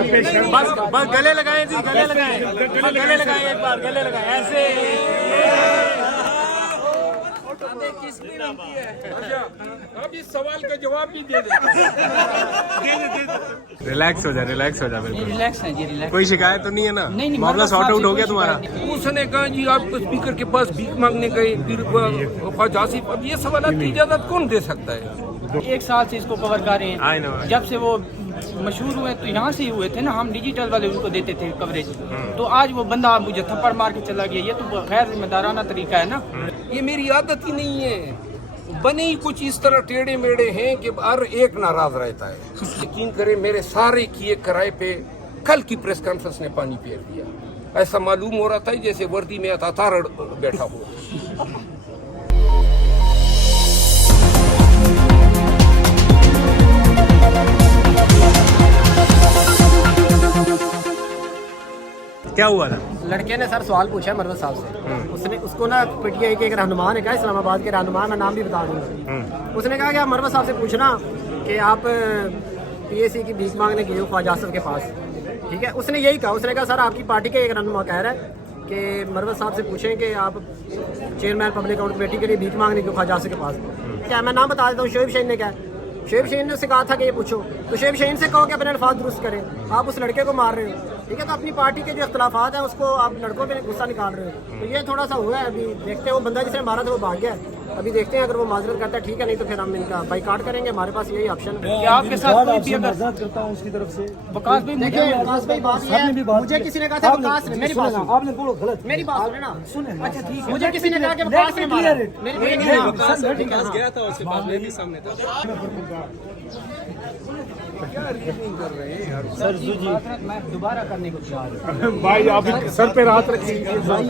بس گلے لگائیں جی، گلے لگائیں، گلے لگائیں، ایک بار گلے لگائیں ایسے. اب اس سوال کا جواب بھی دے دیں. ریلیکس ہو جائے، ریلیکس ہو جائے. بالکل ریلیکس ہے جی، ریلیکس. کوئی شکایت تو نہیں ہے نا؟ نہیں، معاملہ سارٹ آؤٹ ہو گیا تمہارا؟ اس نے کہا جی آپ اسپیکر کے پاس بھیک مانگنے گئے، پھر خواجہ آصف. اب یہ سوالات کی اجازت کون دے سکتا ہے؟ 1 سال سے اس کو کور کر رہے I ہیں. know. جب سے وہ مشہور ہوئے تو یہاں سے ہی ہوئے تھے نا، ہم ڈیجیٹل والے ان کو دیتے تھے کوریج. تو آج وہ بندہ مجھے تھپڑ مار کے چلا گیا. یہ تو غیر ذمہ دارانہ طریقہ ہے نا. یہ میری عادت ہی نہیں ہے. بنے ہی کچھ اس طرح ٹیڑے میڑے ہیں کہ ہر ایک ناراض رہتا ہے. یقین کریں میرے سارے کیے کرائے پہ کل کی پریس کانفرنس نے پانی پھیر دیا. ایسا معلوم ہو رہا تھا جیسے وردی میں اتاتار بیٹھا ہو. کیا ہوا تھا؟ لڑکے نے سر سوال پوچھا مروت صاحب سے. اس کو نا پی ٹی آئی کے ایک رہنما نے کہا، اسلام آباد کے رہنما، میں نام بھی بتا دوں گا. اس نے کہا کہ آپ مروت صاحب سے پوچھنا کہ آپ پی اے سی کی بھیک مانگنے گئے ہو خواجہ آصف کے پاس. ٹھیک ہے، اس نے یہی کہا. اس نے کہا سر آپ کی پارٹی کے ایک رہنما کہہ رہا ہے کہ مروت صاحب سے پوچھیں کہ آپ چیئرمین پبلک اکاؤنٹ کمیٹی کے لیے بھیک مانگنے گئے خواجہ آصف کے پاس. کیا میں نام بتا دیتا ہوں، شعیب شہین نے کہا. شعیب شہین نے اس سے کہا تھا کہ یہ پوچھو، تو شعیب شہین سے کہو کہ اپنے الفاظ درست کریں. آپ اس لڑکے کو مار رہے ہو. ٹھیک ہے، تو اپنی پارٹی کے جو اختلافات ہیں اس کو آپ لڑکوں پہ غصہ نکال رہے ہو. تو یہ تھوڑا سا ہوا ہے. ابھی دیکھتے ہیں، وہ بندہ جس نے مارا تھا وہ بھاگ گیا ہے. ابھی دیکھتے ہیں، اگر وہ معذرت کرتا ہے ٹھیک ہے، نہیں تو پھر ہم ان کا بائیکاٹ کریں گے. ہمارے پاس یہی آپشن ہے. کہ آپ کے ساتھ کوئی بھی اگر کرتا ہوں اس کی طرف سے. وقاص بھائی دیکھیں وقاص بھائی، بات یہ ہے، مجھے کسی نے کہا تھا وقاص نے، میری بات آپ نے بولو غلط. میری بات سنیں نا. سنیں. اچھا ٹھیک ہے، مجھے کسی نے کہا کہ وقاص نے مارا. گیا تھا اس کے پاس، میں بھی سامنے تھا. سر جی میں دوبارہ کرنے کو تیار ہوں. بھائی آپ سر پہ ہاتھ رکھیں.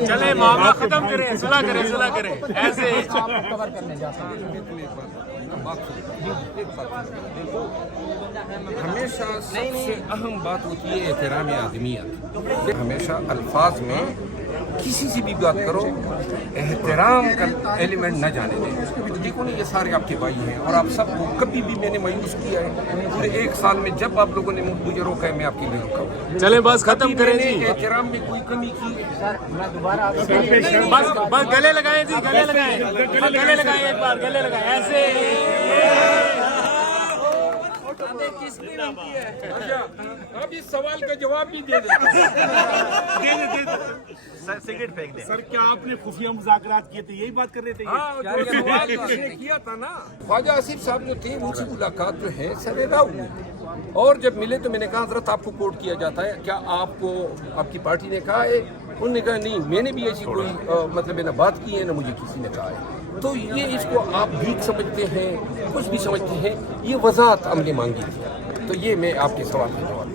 چلے معاملہ ختم کریں، صلح کریں، صلح کریں ایسے. کور کرنے جاتا ہوں. ہمیشہ سب سے اہم بات ہوتی ہے احترام آدمیت. ہمیشہ الفاظ میں کسی سے بھی بات کرو احترام کا ایلیمنٹ نہ جانے دیں. دیکھو نا، یہ سارے آپ کے بھائی ہیں اور آپ سب کو کبھی بھی میں نے مایوس کیا ہے. پورے 1 سال میں جب آپ لوگوں نے مجھے روکا ہے میں آپ کے لیے روکا ہوں. چلے بس ختم کریں میں نے جی. احترام میں کوئی کمی کی؟ میں دوبارہ آپ سے بس گلے لگائیں جی، گلے لگائیں، گلے لگائیں، ایک بار گلے لگائیں ایسے. اب اس سوال کا جواب بھی دے دیں. سگریٹ پھینک دیں. سر کیا آپ نے خفیہ مذاکرات کیے تھے؟ یہی بات کر رہے تھے. ہاں، جو سوال اس نے کیا تھا نا، خواجہ آصف صاحب جو تھے ان سے ملاقات جو ہے سویرا ہوئی. اور جب ملے تو میں نے کہا حضرت آپ کو کوٹ کیا جاتا ہے کیا؟ آپ کو آپ کی پارٹی نے کہا ہے؟ انہوں نے کہا نہیں، میں نے بھی ایسی کوئی مطلب نہ بات کی ہے نہ مجھے کسی نے کہا ہے. تو یہ اس کو آپ بھیک سمجھتے ہیں، کچھ بھی سمجھتے ہیں. یہ وضاحت ہم نے مانگی تھی. تو یہ میں آپ کے سوال کا جواب.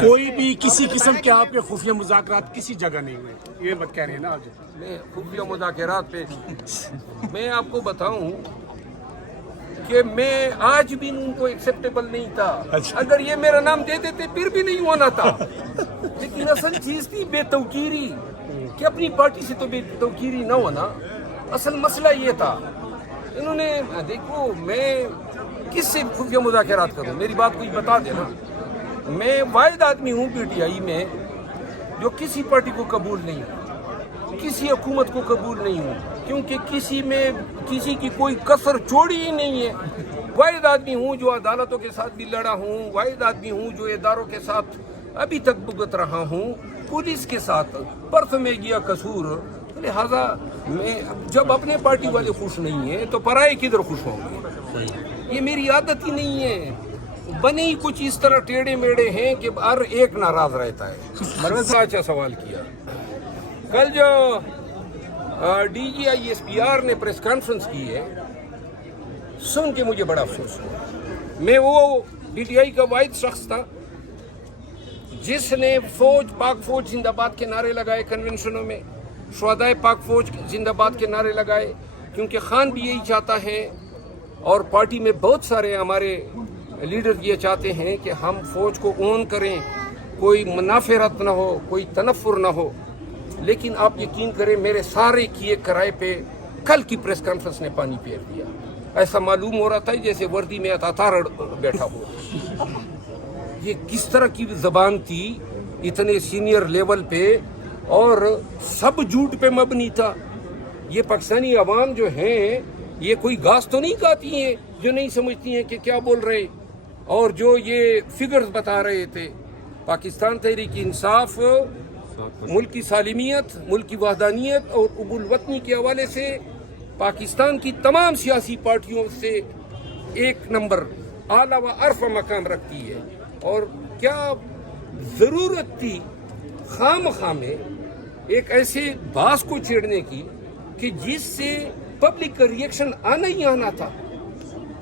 کوئی بھی کسی قسم کے آپ کے خفیہ مذاکرات کسی جگہ نہیں ہوئے، یہ بات کہہ رہے ہیں نا آپ. میں خفیہ مذاکرات پہ میں آپ کو بتاؤں کہ میں آج بھی ان کو ایکسیپٹیبل نہیں تھا. اگر یہ میرا نام دے دیتے پھر بھی نہیں ہونا تھا. لیکن اصل چیز تھی بے توقیری، کہ اپنی پارٹی سے تو بے توقیری نہ ہونا. اصل مسئلہ یہ تھا. انہوں نے دیکھو، میں کس سے خفیہ مذاکرات کروں؟ میری بات کوئی بتا دینا. میں واحد آدمی ہوں پی ٹی آئی میں جو کسی پارٹی کو قبول نہیں ہوں، کسی حکومت کو قبول نہیں ہوں، کیونکہ کسی میں کسی کی کوئی کسر چھوڑی ہی نہیں ہے. واحد آدمی ہوں جو عدالتوں کے ساتھ بھی لڑا ہوں. واحد آدمی ہوں جو اداروں کے ساتھ ابھی تک بھگت رہا ہوں، پولیس کے ساتھ. پرسوں میں گیا قصور. لہذا میں جب اپنے پارٹی والے خوش نہیں ہیں تو پرائے کدھر خوش ہوں گے؟ یہ میری عادت ہی نہیں ہے. بنے ہی کچھ اس طرح ٹیڑے میڑے ہیں کہ ہر ایک ناراض رہتا ہے. مروت صاحب اچھا سوال کیا. کل جو D G I S P R نے پریس کانفرنس کی ہے، سن کے مجھے بڑا افسوس ہوا. میں وہ ڈی ٹی آئی کا واحد شخص تھا جس نے فوج، پاک فوج زندہ باد کے نعرے لگائے کنونشنوں میں، شہدائے پاک فوج زندہ باد کے نعرے لگائے، کیونکہ خان بھی یہی چاہتا ہے اور پارٹی میں بہت سارے ہمارے لیڈر یہ چاہتے ہیں کہ ہم فوج کو اون کریں، کوئی منافرت نہ ہو، کوئی تنفر نہ ہو. لیکن آپ یقین کریں میرے سارے کیے کرائے پہ کل کی پریس کانفرنس نے پانی پھیر دیا. ایسا معلوم ہو رہا تھا جیسے وردی میں اتاتار بیٹھا ہو. یہ کس طرح کی زبان تھی اتنے سینئر لیول پہ، اور سب جھوٹ پہ مبنی تھا. یہ پاکستانی عوام جو ہیں یہ کوئی گھاس تو نہیں کھاتی ہیں جو نہیں سمجھتی ہیں کہ کیا بول رہے، اور جو یہ فگرز بتا رہے تھے. پاکستان تحریک انصاف ملک کی سالمیت، ملک کی وحدانیت اور اب الوطنی کے حوالے سے پاکستان کی تمام سیاسی پارٹیوں سے ایک نمبر اعلیٰ و ارفع مقام رکھتی ہے. اور کیا ضرورت تھی خام میں ایک ایسے باس کو چھیڑنے کی کہ جس سے پبلک کا ریئیکشن آنا ہی آنا تھا.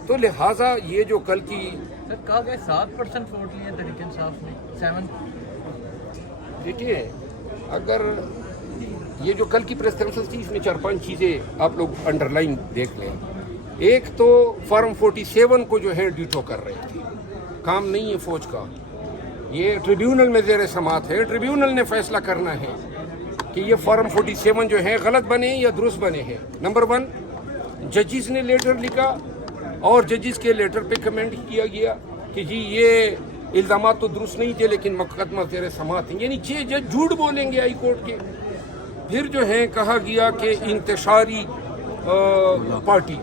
تو لہٰذا یہ جو کل کی سر کہا گیا 7% ووٹ لیے تحریک انصاف نے 7. دیکھیے، اگر یہ جو کل کی پریس کانفرنس تھی اس میں 4-5 چیزیں آپ لوگ انڈر لائن دیکھ لیں. ایک تو فارم 47 کو جو ہے ڈیٹو کر رہے تھے. کام نہیں ہے فوج کا، یہ ٹریبیونل میں زیر سماعت ہے. ٹریبیونل نے فیصلہ کرنا ہے کہ یہ فارم 47 جو ہے غلط بنے یا درست بنے ہیں. نمبر 1، ججز نے لیٹر لکھا اور ججز کے لیٹر پہ کمنٹ کیا گیا کہ جی یہ الزامات تو درست نہیں تھے لیکن مقدمہ زیر سماعت ہیں. یعنی 6 جج جھوٹ بولیں گے ہائی کورٹ کے. پھر جو ہے کہا گیا کہ انتشاری پارٹی.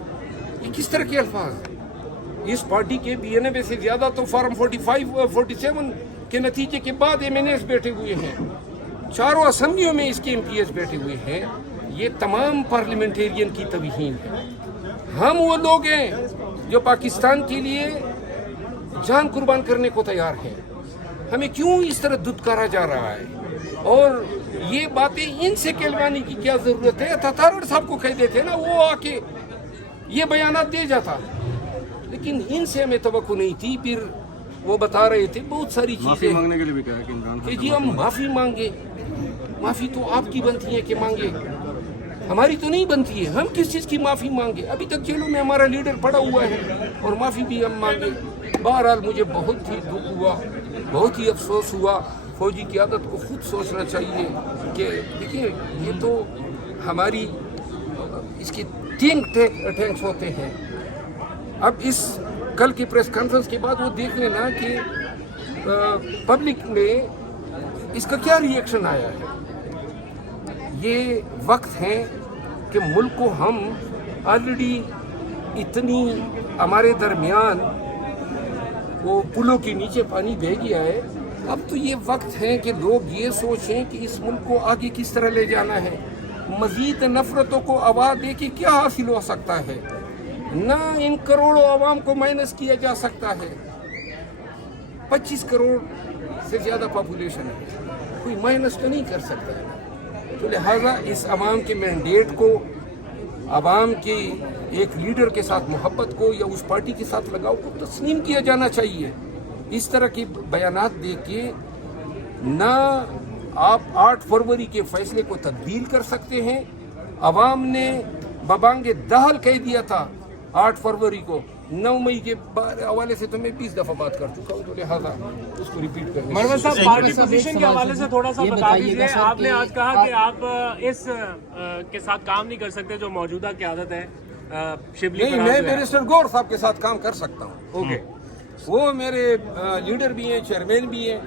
یہ کس طرح کے الفاظ ہیں؟ اس پارٹی کے 92 سے زیادہ تو فارم 47 کے نتیجے کے بعد MNAs بیٹھے ہوئے ہیں. 4 اسمبلیوں میں اس کے MPs بیٹھے ہوئے ہیں. یہ تمام پارلیمنٹیرین کی توہین ہے. ہم وہ لوگ ہیں جو پاکستان کے لیے جان قربان کرنے کو تیار ہیں. ہمیں کیوں اس طرح دھتکارا جا رہا ہے؟ اور یہ باتیں ان سے کہلوانے کی کیا ضرورت ہے؟ تھاتھارڈ صاحب کو کہہ دیتے نا، وہ آ کے یہ بیانات دے جاتا. لیکن ان سے ہمیں توقع نہیں تھی. پھر وہ بتا رہے تھے بہت ساری چیزیں مانگنے کے لیے بھی کہا کہ عمران کہ جی ہم معافی مانگے. معافی تو آپ کی بنتی ہے کہ مانگے، ہماری تو نہیں بنتی ہے. ہم کس چیز کی معافی مانگے؟ ابھی تک جیلوں میں ہمارا لیڈر پڑا ہوا ہے اور معافی بھی ہم مانگے. بہرحال مجھے بہت ہی دکھ ہوا، بہت ہی افسوس ہوا. فوجی قیادت کو خود سوچنا چاہیے کہ دیکھیے یہ تو ہماری اس کی تھنک ٹینکس ہوتے ہیں. اب اس کل کی پریس کانفرنس کے بعد وہ دیکھ لینا کہ پبلک میں اس کا کیا ری ایکشن آیا ہے. یہ وقت ہے کہ ملک کو ہم آلریڈی اتنی ہمارے درمیان وہ پلوں کے نیچے پانی بہہ گیا ہے. اب تو یہ وقت ہے کہ لوگ یہ سوچیں کہ اس ملک کو آگے کس طرح لے جانا ہے. مزید نفرتوں کو آواز دے کے کیا حاصل ہو سکتا ہے؟ نہ ان کروڑوں عوام کو مائنس کیا جا سکتا ہے. 25 کروڑ سے زیادہ پاپولیشن ہے، کوئی مائنس تو نہیں کر سکتا ہے. تو لہٰذا اس عوام کے مینڈیٹ کو، عوام کے ایک لیڈر کے ساتھ محبت کو یا اس پارٹی کے ساتھ لگاؤ کو تسلیم کیا جانا چاہیے. اس طرح کے بیانات دے کے نہ آپ 8 فروری کے فیصلے کو تبدیل کر سکتے ہیں. عوام نے ببانگ دہل کہہ دیا تھا 8 فروری کو. 9 مئی کے حوالے سے تو میں 20 دفعہ بات کر چکا ہوں، تو لہٰذا اس کو ریپیٹ کرنے. مروت صاحب، پارٹی پوزیشن کے حوالے سے تھوڑا سا بتا دیجیے. آپ نے آج کہا کہ آپ اس کے ساتھ کام نہیں کر سکتے جو موجودہ قیادت ہے شبلی. نہیں، میں بیرسٹر گور صاحب کے ساتھ کام کر سکتا ہوں. اوکے، وہ میرے لیڈر بھی ہیں، چیئرمین بھی ہیں.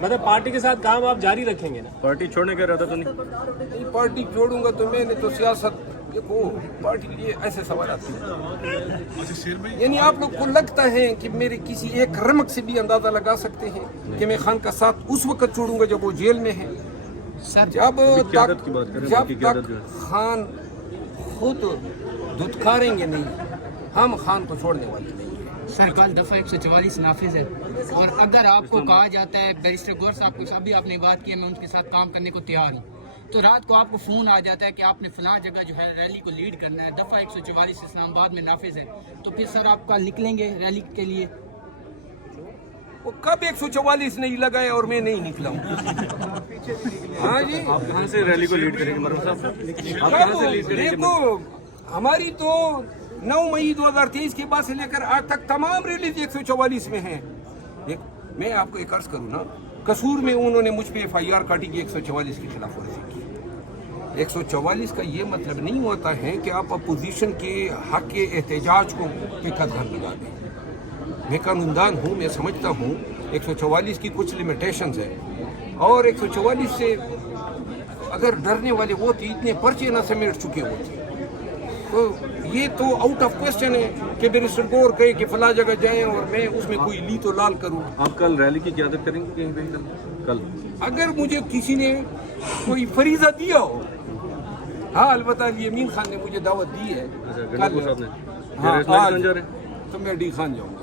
مطلب پارٹی کے ساتھ کام آپ جاری رکھیں گے نا؟ پارٹی چھوڑنے کا ارادہ تو نہیں؟ پارٹی چھوڑوں گا تو میں نے تو سیاست دیکھو پارٹی کے لیے ایسے سوالات ہیں. یعنی آپ لوگ کو لگتا ہے کہ میرے کسی ایک رمق سے بھی اندازہ لگا سکتے ہیں کہ میں خان کا ساتھ اس وقت چھوڑوں گا جب وہ جیل میں ہے. جب تک خان خود دھتکاریں گے نہیں، ہم خان کو چھوڑنے والے نہیں. سرکار دفعہ 144 نافذ ہے، اور اگر آپ کو کہا جاتا ہے بیرسٹر گور صاحب کو ابھی آپ نے بات کی، میں ان کے ساتھ کام کرنے کو تیار ہوں، تو رات کو آپ کو فون آ جاتا ہے کہ آپ نے فلاں جگہ جو ہے ریلی کو لیڈ کرنا ہے، دفعہ 144 اسلام آباد میں نافذ ہے، تو پھر سر آپ کا نکلیں گے ریلی کے لیے؟ وہ کب 144 نہیں لگائے اور میں نہیں نکلا ہوں. ہاں جی، آپ کہاں سے ریلی کو لیڈ کریں گے مروت صاحب؟ آپ کہاں سے لیڈ کریں گے؟ دیکھو ہماری تو 9 مئی 2023 کے بعد سے لے کر آج تک تمام ریلیز 144 میں ہیں. میں آپ کو ایک عرض کروں نا، قصور میں انہوں نے مجھ پہ FIR کاٹی کہ 144 کی خلاف ورزی کی. 144 کا یہ مطلب نہیں ہوتا ہے کہ آپ اپوزیشن کے حق کے احتجاج کو قدغن لگا دیں. میں قانون دان ہوں، میں سمجھتا ہوں 144 کی کچھ لمیٹیشنز ہیں، اور 144 سے اگر ڈرنے والے وہ تھے، اتنے پرچے نہ سمیٹ چکے ہوتے، تو یہ تو آؤٹ آف کوشچن ہے کہ بیرسٹر گور کہے کہ فلاں جگہ جائیں اور میں اس میں کوئی لی تو لال کروں. آپ کل ریلی کی قیادت کریں گے کہیں پہ کل؟ اگر مجھے کسی نے کوئی فریضہ دیا ہو، ہاں البتہ یمین خان نے مجھے دعوت دی ہے کل، ہاں آج، تو میں ڈی خان جاؤں گا.